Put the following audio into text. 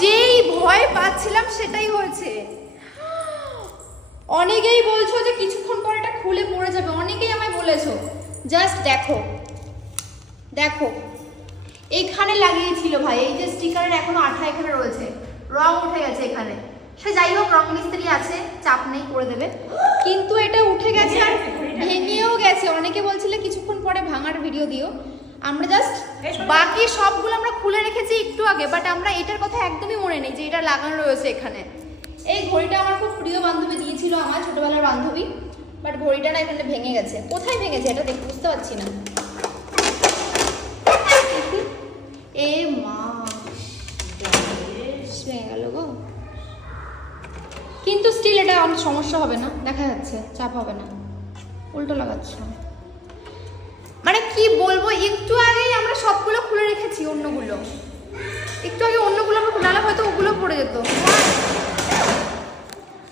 যেই ভয় পাচ্ছিলাম সেটাই হয়েছে। অনেকেই বলছো যে কিছুক্ষণ পর এটা খুলে পড়ে যাবে। অনেকেই আমায় বলেছ জাস্ট দেখো দেখো। এখানে লাগিয়েছিল ভাই এই যে স্টিকারের এখনও আঠা এখানে রয়েছে। রং উঠে গেছে এখানে। সে যাই হোক রং মিস্ত্রি আছে চাপ নেই করে দেবে। কিন্তু এটা উঠে গেছে আর ভেঙেও গেছে। অনেকে বলছিলে কিছুক্ষণ পরে ভাঙার ভিডিও দিও। আমরা জাস্ট বাকি সবগুলো আমরা খুলে একটু আগে বাট আমরা এটার কথা একদমই মনে নেই যে এটা লাগানো রয়েছে এখানে। এই ঘড়িটা আমার খুব প্রিয় বান্ধবী দিয়েছিল আমার ছোটবেলার বান্ধবী বাট ঘড়িটা না এখানে ভেঙে গেছে। কোথায় ভেঙেছে এটা দেখতে বুঝতে পারছি না। এ মা গেল গো। কিন্তু স্টিল এটা অনেক সমস্যা হবে না, দেখা যাচ্ছে, চাপ হবে না। উল্টো লাগাচ্ছ মানে কি বলব, একটু